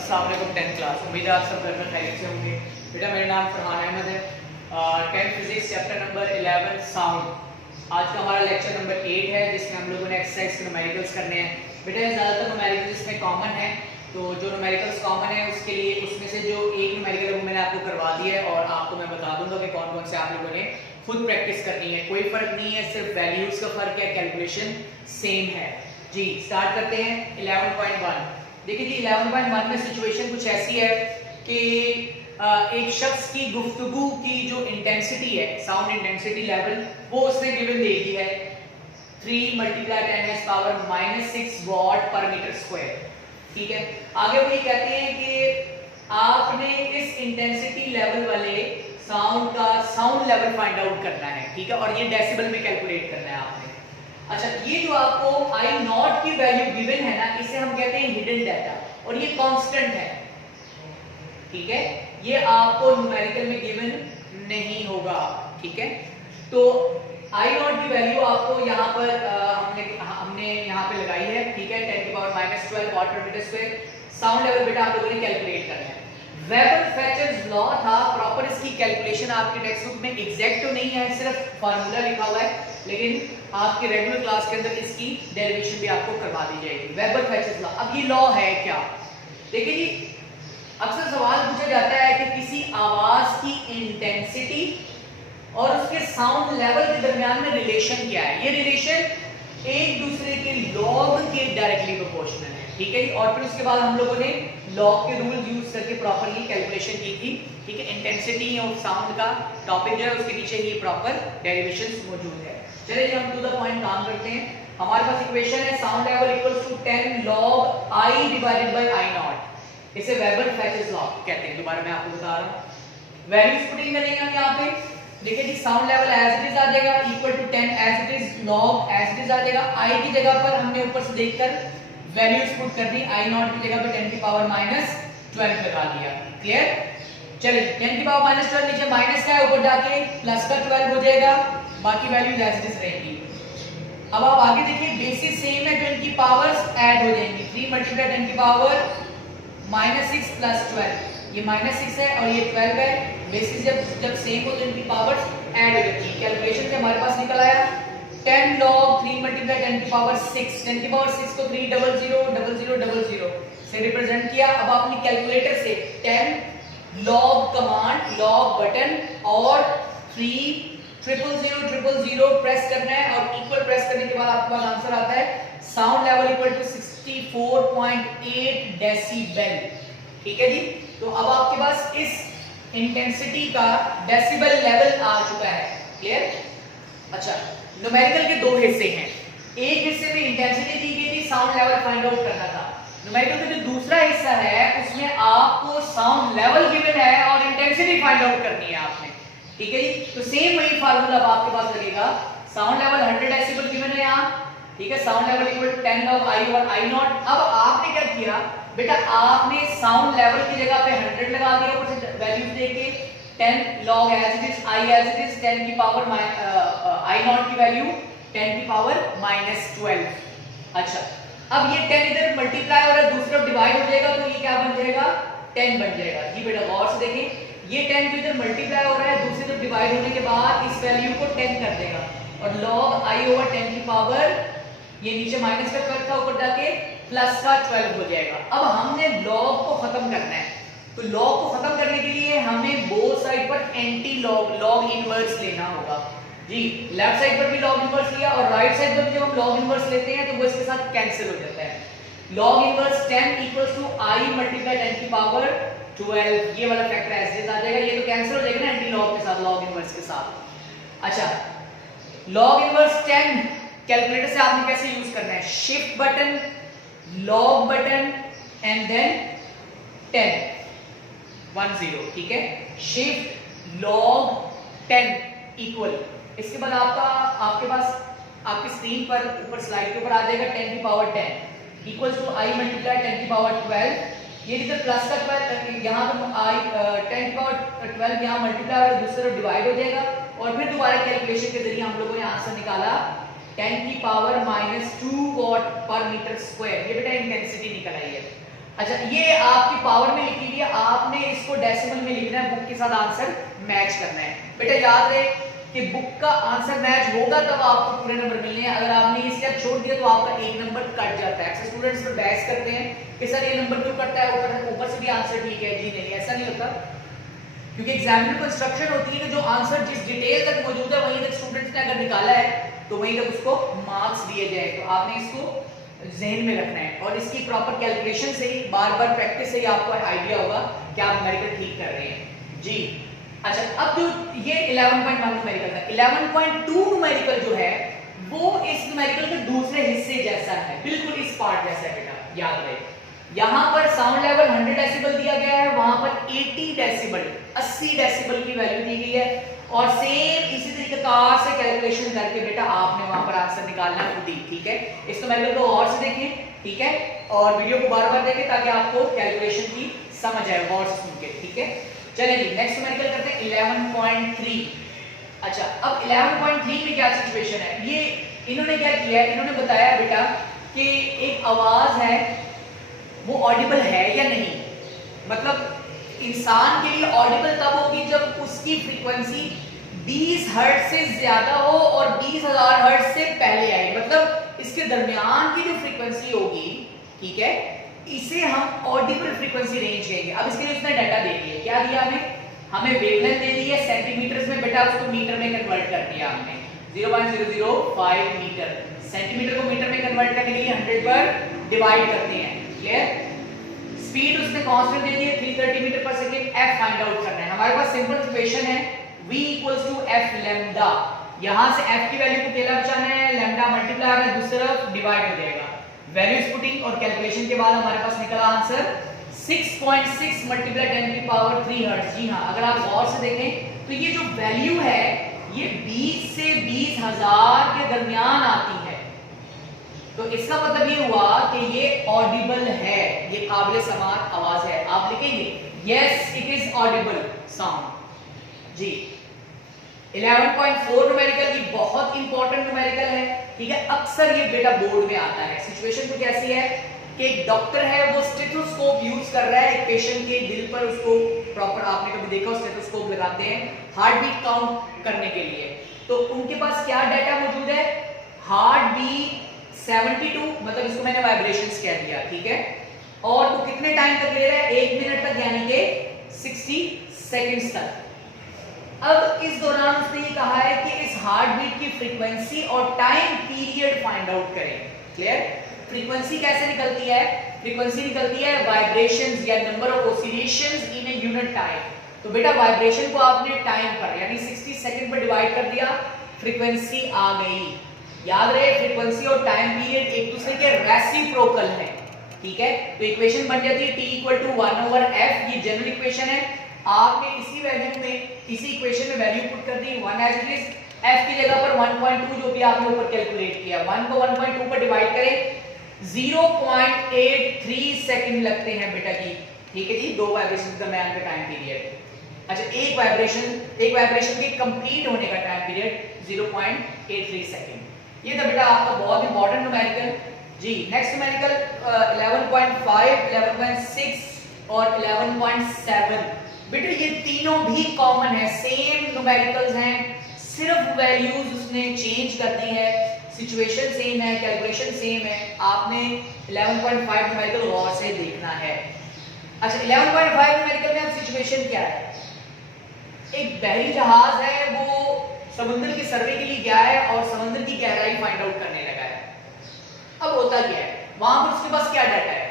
अस्सलाम वालेकुम 10th class. उम्मीद है आप सब घर में खैरियत से होंगे। बेटा मेरा नाम फरहान अहमद है। 10th physics chapter number 11 sound. आज का हमारा लेक्चर नंबर 8 है जिसमें हम लोगों ने एक्सरसाइज के न्यूमेरिकल्स करने हैं। बेटा ज़्यादातर न्यूमेरिकल्स इसमें कॉमन है, तो जो न्यूमेरिकल्स कॉमन है उसके लिए उसमें से जो एक न्यूमेरिकल है वो मैंने आपको करवा दिया है और आपको मैं बता दूंगा कि कौन कौन से आप लोगों ने खुद प्रैक्टिस करनी है। कोई फर्क नहीं है, सिर्फ वैल्यूज का फर्क है, कैलकुलेशन सेम है। जी स्टार्ट करते हैं 11.1। देखिए जी 11.1 में सिचुएशन कुछ ऐसी है कि एक शख्स की गुफ्तगू की जो इंटेंसिटी है, साउंड इंटेंसिटी लेवल, वो उसने गिवन दे दी है 3 × 10⁻⁻⁶ वॉट पर मीटर स्क्वायर। ठीक है, आगे वो ये कहते हैं कि आपने इस इंटेंसिटी लेवल वाले साउंड का साउंड लेवल फाइंड आउट करना है। ठीक है, और ये डेसिबल में कैलकुलेट करना है आपने। अच्छा, ये जो आपको आई नॉट की वैल्यू गिवन है ना, इसे हम कहते हैं हिडन डाटा, और ये कांस्टेंट है। ठीक है, ये आपको न्यूमेरिकल में गिवन नहीं होगा। ठीक है, तो आई नॉट की वैल्यू आपको यहाँ पर हमने यहाँ पे लगाई है। ठीक है, 10⁻⁻12 वॉट पर मीटर स्क्वायर। साउंड लेवल बेटा आप लोगों ने कैलकुलेट करना है। वेबर-फेचर्स लॉ था, प्रॉपर इसकी कैलकुलेशन आपके टेक्स्ट बुक में एग्जैक्ट तो नहीं है, सिर्फ फार्मूला लिखा हुआ है, लेकिन आपके रेगुलर क्लास के अंदर इसकी डेरिवेशन भी आपको करवा दी जाएगी। वेबर-फेचर्स लॉ, अब ये लॉ है क्या? देखिए जी, अक्सर सवाल पूछा जाता है कि किसी आवाज की इंटेंसिटी और उसके साउंड लेवल के दरमियान में रिलेशन क्या है। ये रिलेशन एक दूसरे के लॉग के डायरेक्टली प्रोपोर्शनल है। ठीक है, और फिर उसके बाद हम लोगों ने लॉग के रूल यूज करके प्रॉपर्ली कैलकुलेशन की थी। ठीक है, इंटेंसिटी और साउंड का टॉपिक जो है उसके नीचे ही प्रॉपर डेरिवेशंस मौजूद है। चलिए हम टू द पॉइंट काम करते हैं। हमारे पास इक्वेशन है sound level equals to 10 log I divided by I nought. इसे वेबर-फेचर्स लॉ कहते हैं। दोबारा मैं आपको बता रहा हूं, वैल्यूज पुटिंग करेंगे हम यहां पे। देखिए जी, sound level as it is आ जाएगा equal to 10 as it is, log as it is आ जाएगा। I की जगह पर हमने ऊपर से देखकर वैल्यूज पुट कर दी, I नॉट की जगह पे 10⁻⁻12 लगा दिया। क्लियर? चलिए 10⁻⁻12 नीचे माइनस का है, ऊपर जाके प्लस का 12 हो जाएगा, बाकी वैल्यूज एज इट इज रहेंगी। अब आप आगे देखिए, बेसिस सेम है तो इनकी पावर्स ऐड हो जाएंगी। 3 × 10⁻⁻6 प्लस 12, ये -6 है और ये 12 है। बेसिस जब सेम हो तो इनकी पावर्स ऐड हो जाती है। कैलकुलेशन से हमारे पास निकल आया 10 log 3 × 10⁻6। 10⁻6 को 3000000 से रिप्रेजेंट किया। अब आपने कैलकुलेटर से 10 log कमांड, log बटन और 3000000 प्रेस करना है, और इक्वल प्रेस करने के बाद आपके पास आंसर आता है sound level equal to 64.8 decibel. ठीक है जी, तो अब आपके पास इस इंटेंसिटी का डेसिबल लेवल आ चुका है। क्लियर? अच्छा, न्यूमेरिकल के दो हिस्से हैं। एक हिस्से में इंटेंसिटी दी गई थी, साउंड लेवल फाइंड आउट करना था। न्यूमेरिकल का जो दूसरा हिस्सा है उसमें आपको साउंड लेवल गिवन है और इंटेंसिटी फाइंड आउट करनी है आपने। ठीक है जी, तो सेम वही फार्मूला अब आपके पास लगेगा। साउंड लेवल 100 डेसिबल गिवन है यहाँ। ठीक है, sound level equal to 10 log I और I नॉट। अब आपने क्या किया बेटा, आपने साउंड लेवल की जगह पे 100 लगा दिया, ऊपर से वैल्यूज देके 10 log as it is, I as it is, 10 की पावर I नॉट की वैल्यू 10 की पावर -12। अच्छा, अब ये 10 इधर मल्टीप्लाई हो रहा है, दूसरी तरफ डिवाइड हो जाएगा, तो ये क्या बन जाएगा? 10 बन जाएगा। जी बेटा गौर से देखें, ये 10 इधर मल्टीप्लाई हो रहा है, दूसरी तरफ डिवाइड होने के बाद इस वैल्यू को 10 कर देगा, और log I ओवर 10 की पावर, ये नीचे माइनस का 12 था, ऊपर जाके प्लस का 12 हो जाएगा। अब हमने log को खत्म करना है, तो log को खत्म करने के लिए हमें बोथ साइड पर एंटी log इनवर्स लेना होगा। जी, लेफ्ट साइड पर भी log इनवर्स लिया और राइट साइड पर भी जब हम log इनवर्स लेते हैं तो वो इसके साथ कैंसिल हो जाता है। log inverse 10 equals to I × 10 की पावर 12, ये वाला फैक्टर ऐसे आ जाएगा, ये तो कैंसिल हो जाएगा ना एंटी log के साथ, log इनवर्स के साथ। अच्छा, log इनवर्स 10 कैलकुलेटर से आपने कैसे यूज करना है? Shift button, log button and then 10 ठीक है, शिफ्ट log 10 इक्वल, इसके बाद आपके पास आपकी स्क्रीन पर ऊपर स्लाइड के ऊपर आ जाएगा 10 की पावर 10 इक्वल्स टू I × 10 की पावर 12। ये इधर प्लस का 12, यहाँ पर 10 की पावर 12 यहाँ मल्टीप्लाई और दूसरी तरफ डिवाइड हो जाएगा, और फिर दोबारा कैलकुलेशन के जरिए हम लोगों ने आंसर निकाला 10 की पावर -2 वॉट पर मीटर स्क्वायर। ये बेटा इंटेंसिटी निकल आई है। अच्छा, ये आपकी पावर में लिखी हुई है, आपने इसको डेसिमल में लिखना है, बुक के साथ आंसर मैच करना है। बेटा याद रहे कि बुक का आंसर मैच होगा तब आपको पूरे नंबर मिलने हैं। अगर आपने इसे छोड़ दिया तो आपका एक नंबर कट जाता है। अक्सर स्टूडेंट्स पर बहस करते हैं कि सर ये नंबर क्यों कटता है, ऊपर से भी आंसर ठीक है। जी नहीं, ऐसा नहीं होता, क्योंकि एग्जामिनर को इंस्ट्रक्शन होती है कि जो आंसर जिस डिटेल तक मौजूद है वहीं तक स्टूडेंट्स ने अगर निकाला है तो वहीं तक उसको मार्क्स दिए जाए। तो आपने इसको ज़हन में रखना है और इसकी प्रॉपर कैलकुलेशन से ही, बार बार प्रैक्टिस से ही आपको आइडिया होगा कि आप न्यूमेरिकल ठीक कर रहे हैं। जी अच्छा, अब जो ये 11.1 न्यूमेरिकल था, 11.2 न्यूमेरिकल जो है वो इस न्यूमेरिकल के दूसरे हिस्से जैसा है, बिल्कुल इस पार्ट जैसा है। बेटा याद रहे, यहाँ पर साउंड लेवल 100 डेसिबल दिया गया है, वहां पर 80 डेसिबल 80 डेसिबल की वैल्यू दी गई है और सेम इसी तरीके से कैलकुलेशन करके बेटा आपने वहां पर आंसर निकालना खुद ही। ठीक है, इस न्यूमेरिकल को और से देखें, ठीक है, और वीडियो को बार बार देखें ताकि आपको कैलकुलेशन की समझ आए गौर से सुन के। ठीक है, चलिए जी नेक्स्ट न्यूमेरिकल करते हैं 11.3। अच्छा, अब 11.3 में क्या सिचुएशन है, ये इन्होंने क्या किया है, इन्होंने बताया बेटा कि एक आवाज है वो ऑडिबल है या नहीं। मतलब इंसान के लिए ऑडिबल तब होगी जब उसकी फ्रीक्वेंसी 20 हर्ट्ज से ज्यादा हो और 20,000 हर्ट्ज से पहले आए, मतलब इसके दरमियान की जो फ्रीक्वेंसी होगी, ठीक है, इसे हम ऑडिबल फ्रीक्वेंसी रेंज कहेंगे। अब इसके लिए उसने डाटा दे दिया, क्या दिया हमें वेवलेंथ दे दी है सेंटीमीटर्स में, बेटा उसको मीटर में कन्वर्ट कर दिया हमने 0.005 मीटर। सेंटीमीटर को मीटर में कन्वर्ट करने के लिए 100 पर डिवाइड करते हैं। क्लियर, स्पीड उसने कांस्टेंट दे दी है 330 metre per second. F find out करना है, हमारे पास सिंपल इक्वेशन है v = f लैम्डा। यहां से f की वैल्यू को अकेला बचाना है, लैम्डा मल्टीप्लाई होगा, दूसरी तरफ डिवाइड हो जाएगा। वैल्यूज पुटिंग और कैलकुलेशन के बाद हमारे पास निकला आंसर 6.6 × 10³ हर्ट्ज। जी हां, अगर आप गौर से देखें तो ये जो वैल्यू है ये 20 से 20,000 के दरमियान आती है। तो इसका मतलब ये हुआ कि ये ऑडिबल है, ये काबिल समात आवाज है। आप लिखेंगे yes it is audible sound. जी 11.4 न्यूमेरिकल, ये बहुत इंपॉर्टेंट न्यूमेरिकल है। ठीक है, अक्सर ये बेटा बोर्ड में आता है। सिचुएशन तो कैसी है कि एक डॉक्टर है वो स्टेथोस्कोप यूज कर रहा है एक पेशेंट के दिल पर, उसको प्रॉपर, आपने कभी देखा स्टेथोस्कोप लगाते हैं हार्ट बीट काउंट करने के लिए। तो उनके पास क्या डाटा मौजूद है, हार्ट बीट 72, मतलब इसको मैंने वाइब्रेशंस कह दिया। ठीक है, और तो कितने टाइम तक ले रहा है, 1 मिनट तक, यानी कि 60 सेकंड्स तक। अब इस दौरान उसने ये कहा है कि इस हार्ट बीट की फ्रीक्वेंसी और टाइम पीरियड फाइंड आउट करें। क्लियर, फ्रीक्वेंसी कैसे निकलती है, फ्रीक्वेंसी निकलती है वाइब्रेशंस या number of oscillations in a unit time. तो बेटा वाइब्रेशन को आपने टाइम पर यानी 60 सेकंड पर डिवाइड कर दिया, फ्रीक्वेंसी आ गई। याद रहे फ्रीक्वेंसी और टाइम पीरियड एक दूसरे के रेसिप्रोकल है। ठीक है, तो इक्वेशन बन जाती है t = 1/f, ये जनरल इक्वेशन है। आपने इसी वैल्यू में, इसी इक्वेशन में वैल्यू पुट कर दी 1 एज इट इज, f की जगह पर 1.2 जो भी आपने ऊपर कैलकुलेट किया, 1 को 1.2 पर डिवाइड करें, 0.83 सेकंड लगते हैं बेटा जी। ठीक है जी, दो वाइब्रेशन के दरमियान का टाइम पीरियड। अच्छा, एक वाइब्रेशन के कंप्लीट होने का टाइम पीरियड 0.83 सेकंड। ये था बेटा आपका बहुत इंपॉर्टेंट न्यूमेरिकल। जी नेक्स्ट न्यूमेरिकल 11.5, 11.6 और 11.7। बेटा ये तीनों भी कॉमन है, सेम न्यूमेरिकल्स हैं, सिर्फ वैल्यूज उसने चेंज कर दी है, सिचुएशन सेम है, कैलकुलेशन सेम है। आपने 11.5 न्यूमेरिकल गौर से देखना है। अच्छा, 11.5 न्यूमेरिकल में अब सिचुएशन क्या है, एक बहरी जहाज है वो समुद्र के सर्वे के लिए गया है और समुद्र की गहराई फाइंड आउट करने लगा है। अब होता क्या है, वहां पर उसके पास क्या डाटा है,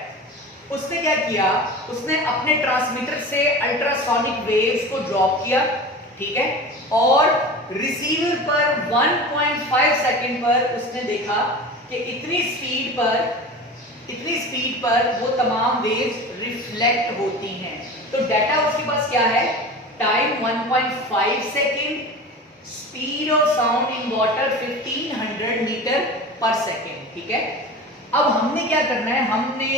उसने क्या किया, उसने अपने ट्रांसमीटर से अल्ट्रासोनिक वेव्स को ड्रॉप किया। ठीक है, और रिसीवर पर 1.5 सेकंड पर उसने देखा कि इतनी स्पीड पर वो तमाम वेव्स रिफ्लेक्ट होती हैं। तो डाटा उसके पास क्या है, time 1.5 second, speed of sound in water 1500 metre per second. ठीक है, अब हमने क्या करना है, हमने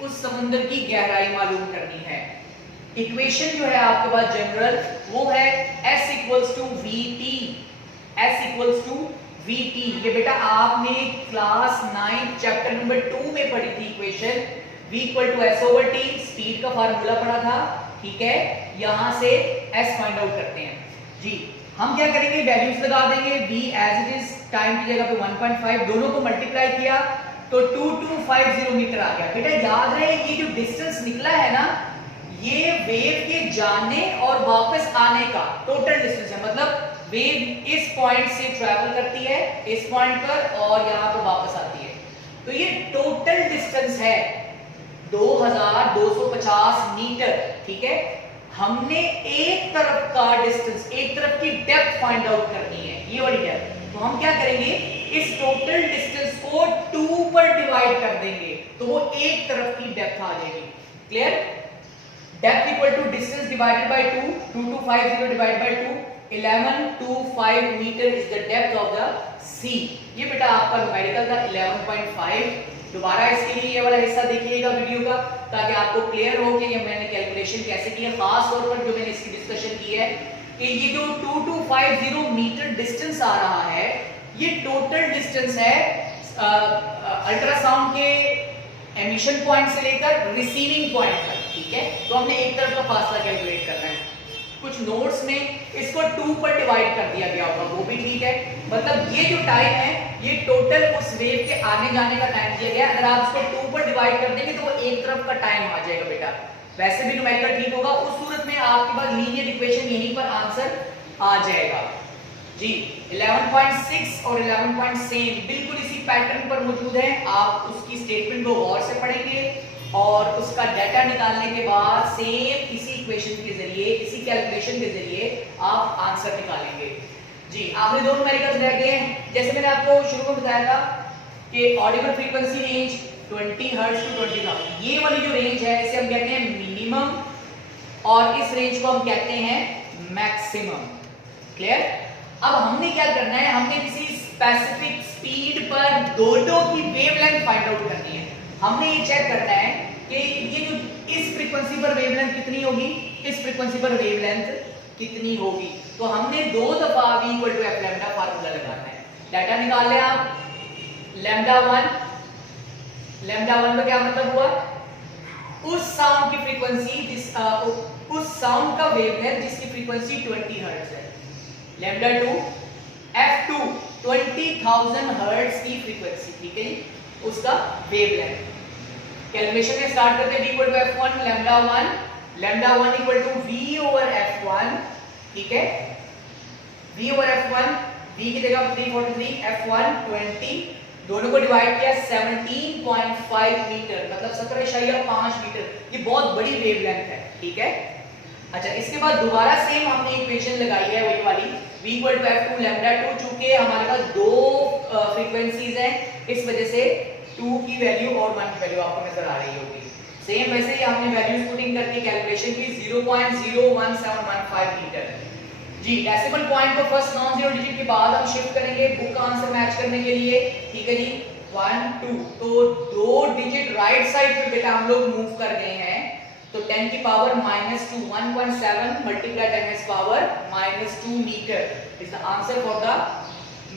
उस समुद्र की गहराई मालूम करनी है। इक्वेशन जो है आपके पास जनरल वो है S = VT, S = VT। ये बेटा आपने क्लास 9 चैप्टर नंबर 2 में पढ़ी थी equation, v equal to s over t, speed का फार्मूला पड़ा था, ठीक है। यहां से s फाइंड आउट करते हैं जी। हम क्या करेंगे, वैल्यूज लगा देंगे, v as it is time की जगह पे 1.5, दोनों को मल्टीप्लाई किया तो 2250 मीटर आ गया। बेटा याद रहे ये जो डिस्टेंस निकला है ना, ये वेव के जाने और वापस आने का टोटल डिस्टेंस है। मतलब वेव इस पॉइंट से ट्रैवल करती है इस पॉइंट पर और यहां पर वापस आती है, तो ये टोटल डिस्टेंस है 2250 मीटर, ठीक है। हमने एक तरफ का डिस्टेंस, एक तरफ की डेप्थ फाइंड आउट करनी है, ये वाली डेप्थ। तो हम क्या करेंगे, इस टोटल डिस्टेंस को 2 पर डिवाइड कर देंगे तो वो एक तरफ की डेप्थ आ जाएगी। Clear? Depth equal to distance divided by 2, 2250 divided by 2, 1125 metre is the depth of the sea. ये बेटा आपका न्यूमेरिकल था 11.5। दोबारा इसके लिए ये वाला हिस्सा देखिएगा वीडियो का, ताकि आपको क्लियर हो कि ये मैंने कैलकुलेशन कैसे की है। खास तौर पर जो मैंने इसकी डिस्कशन की है कि ये जो 2250 मीटर डिस्टेंस आ रहा है, ये टोटल डिस्टेंस है अल्ट्रासाउंड के एमिशन पॉइंट से लेकर रिसीविंग पॉइंट तक, ठीक है। तो हमने एक तरफ का फासला कैलकुलेट करना है। कुछ नोट्स में इसको 2 पर डिवाइड कर दिया गया होगा, वो भी ठीक है। मतलब ये जो टाइम है, ये टोटल उस वेव के आने जाने का टाइम दिया गया। अगर आप इसको 2 पर डिवाइड कर देंगे तो वो एक तरफ का टाइम आ जाएगा बेटा। वैसे भी न्यूमेरिकल ठीक होगा, उस सूरत में आपके पास लीनियर इक्वेशन यहीं पर आंसर आ जाएगा जी। 11.6 और 11.7 बिल्कुल इसी पैटर्न पर मौजूद है। आप उसकी स्टेटमेंट को गौर से पढ़ेंगे और उसका डाटा निकालने के बाद सेम इसी इक्वेशन के जरिए, इसी कैलकुलेशन के जरिए आप आंसर निकालेंगे जी। आखिरी दो न्यूमेरिकल्स रह गए हैं। जैसे मैंने आपको शुरू में बताया था कि audible frequency range 20 hertz to 20,000, ये वाली जो रेंज है इसे हम कहते हैं मिनिमम और इस रेंज को हम कहते हैं मैक्सिमम। क्लियर? अब हमने क्या करना है, हमने किसी स्पेसिफिक स्पीड पर दोनों की वेवलेंथ फाइंड आउट करनी है। हमने ये चेक करना है कि ये जो इस फ्रीक्वेंसी पर वेवलेंथ कितनी होगी, इस फ्रीक्वेंसी पर वेवलेंथ कितनी होगी। तो हमने 2 दफा v equal to f lambda formula लगाना है। डाटा निकाल लें आप। लैम्डा 1 का क्या मतलब हुआ, उस साउंड की फ्रीक्वेंसी उस साउंड का वेवलेंथ जिसकी फ्रीक्वेंसी 20 हर्ट्ज है। लैम्डा 2 f2 20,000 हर्ट्ज की फ्रीक्वेंसी, ठीक है, उसका वेवलेंथ। कैलकुलेशन में स्टार्ट करते हैं v equal to f1 lambda 1 equal to v over f1, ठीक है। v ओवर f1, v की जगह 343, f1 20, दोनों को डिवाइड किया 17.5 मीटर, मतलब 17.5 मीटर। ये बहुत बड़ी वेवलेंथ है, ठीक है। अच्छा, इसके बाद दोबारा सेम हमने इक्वेशन लगाई है वही वाली, v equal to f2 lambda 2। चूंकि हमारे पास 2 फ्रीक्वेंसीज हैं, इस वजह से 2 की वैल्यू और 1 की वैल्यू आपको नजर आ रही होगी। सेम वैसे ही हमने वैल्यूज पुटिंग करके कैलकुलेशन की 0.01715 मीटर जी। डेसिमल पॉइंट को फर्स्ट नॉन जीरो डिजिट के बाद हम शिफ्ट करेंगे बुक का आंसर मैच करने के लिए, ठीक है जी। 1 2, तो 2 डिजिट राइट साइड पे बेटा हम लोग मूव कर गए हैं, तो 10 की power -2 1.7 multiply 10 power -2 metre is the answer for the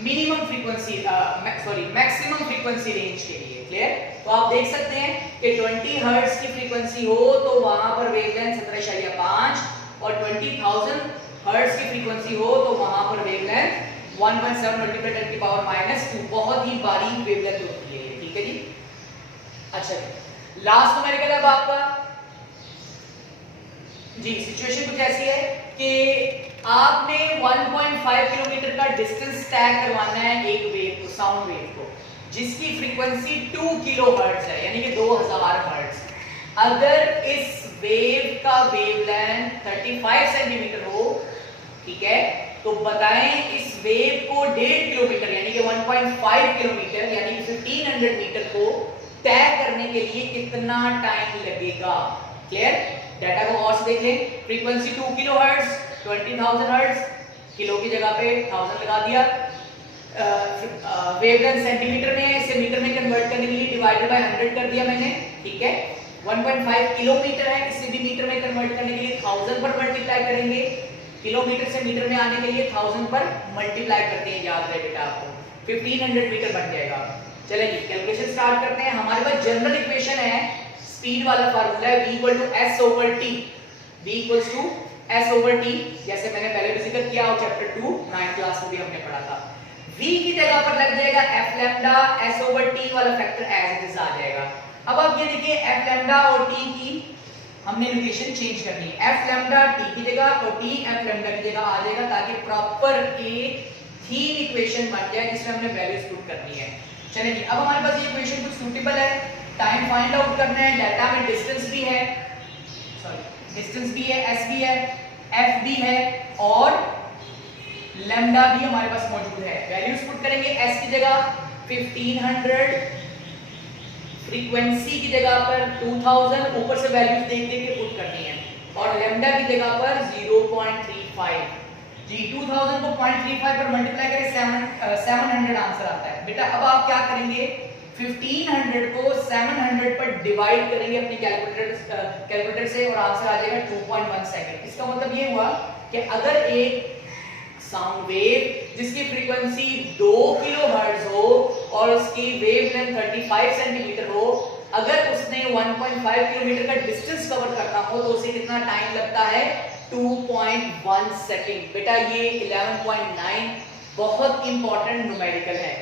minimum frequency maximum frequency range के लिए। क्लियर? तो आप देख सकते हैं कि 20 हर्ट्ज की फ्रीक्वेंसी हो तो वहां पर वेवलेंथ 17.5 और 20,000 हर्ट्ज की फ्रीक्वेंसी हो तो वहां पर वेवलेंथ 1.7 मल्टीप्लाई 10 की पावर -2, बहुत ही बारीक वेवलेंथ होती है, ठीक है जी। अच्छा, लास्ट न्यूमेरिकल अब आपका जी। सिचुएशन कुछ ऐसी है कि आपने 1.5 किलोमीटर का डिस्टेंस तय करवाना है एक वेव को, साउंड वेव को, जिसकी फ्रीक्वेंसी 2 किलोहर्ट्ज है, यानी कि 2000 हर्ट्ज। अगर इस वेव का वेवलेंथ 35 सेंटीमीटर हो, ठीक है, तो बताएं इस वेव को 1.5 किलोमीटर यानी कि 1.5 किलोमीटर यानी 1500 मीटर को तय करने के लिए कितना टाइम लगेगा। क्लियर? डाटा को और से देख लें। फ्रीक्वेंसी 2 किलोहर्ट्ज, 20,000 हर्ट्ज, किलो की जगह पे 1000 लगा दिया। वेवलेंथ सेंटीमीटर में है, इसे मीटर में कन्वर्ट करने के लिए डिवाइडेड बाय 100 कर दिया मैंने, ठीक है। 1.5 किलोमीटर है, इसे भी मीटर में कन्वर्ट करने के लिए 1000 पर मल्टीप्लाई करेंगे। किलोमीटर से मीटर में आने के लिए 1000 पर मल्टीप्लाई करते हैं, याद रहे बेटा आपको, 1500 मीटर बन जाएगा। चलिए जी, कैलकुलेशन स्टार्ट करते हैं। हमारे पास जनरल इक्वेशन है स्पीड वाला फार्मूला है v equal to s over t, v equals to s over t, जैसे मैंने पहले भी जिक्र किया और चैप्टर 2 9th क्लास में भी हमने पढ़ा था। v की जगह पर लग जाएगा f lambda, s over t वाला फैक्टर एज इट इज आ जाएगा। अब आप ये देखिए f लैम्डा और t की हमने नोटेशन चेंज करनी है, f लैम्डा t की जगह और t f लैम्डा की जगह आ जाएगा, ताकि प्रॉपर एक थीम इक्वेशन बन जाए जिसमें हमने वैल्यूज पुट करनी है। चलिए जी, अब हमारे पास ये इक्वेशन कुछ सूटेबल है, टाइम फाइंड आउट करना है, डाटा में डिस्टेंस भी है, सॉरी डिस्टेंस भी है, s भी है, f भी है और लैम्डा भी हमारे पास मौजूद है। वैल्यूज पुट करेंगे, s की जगह 1500, फ्रीक्वेंसी की जगह पर 2000, ऊपर से वैल्यूज देख देख के पुट करनी है, और लैम्डा की जगह पर 0.35 जी। 2000 को 0.35 पर मल्टीप्लाई करें 700 आंसर आता है। बेटा अब आप क्या करेंगे, 1500 को 700 पर डिवाइड करेंगे अपनी कैलकुलेटर से और आंसर आ जाएगा 2.1 सेकंड। इसका मतलब ये हुआ कि अगर एक साउंड वेव जिसकी फ्रीक्वेंसी 2 किलोहर्ट्ज हो और उसकी वेवलेंथ 35 सेंटीमीटर हो, अगर उसने 1.5 किलोमीटर का डिस्टेंस कवर करना हो तो उसे कितना टाइम लगता है, 2.1 सेकंड। बेटा ये 11.9 बहुत इंपॉर्टेंट न्यूमेरिकल है।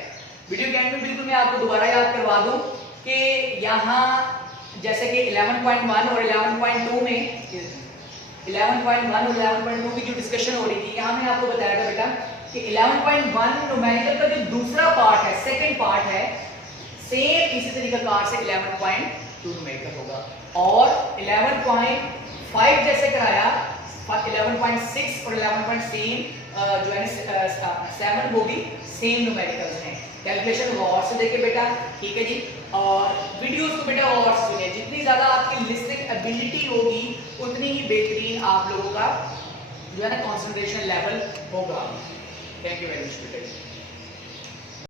वीडियो के एंड में बिल्कुल मैं आपको दोबारा याद करवा दूं कि यहाँ जैसे कि 11.1 और 11.2 में 11.1 और 11.2 की जो डिस्कशन हो रही थी, यहाँ मैंने आपको बताया था बेटा कि 11.1 न्यूमेरिकल का जो दूसरा पार्ट है, सेकंड पार्ट है, सेम इसी तरीके कार से 11.2 न्यूमेरिकल होगा, और 11.5 जैसे कराया 11.6 और 11.7 जो है 7 वो भी सेम न्यूमेरिकल्स हैं। कैलकुलेशन गौर से देखिए बेटा, ठीक है जी, और वीडियोस को बेटा गौर से सुनिए। जितनी ज्यादा आपकी लिसनिंग एबिलिटी होगी उतनी ही बेहतरीन आप लोगों का जो है ना कंसंट्रेशन लेवल होगा। थैंक यू वेरी मच बेटा।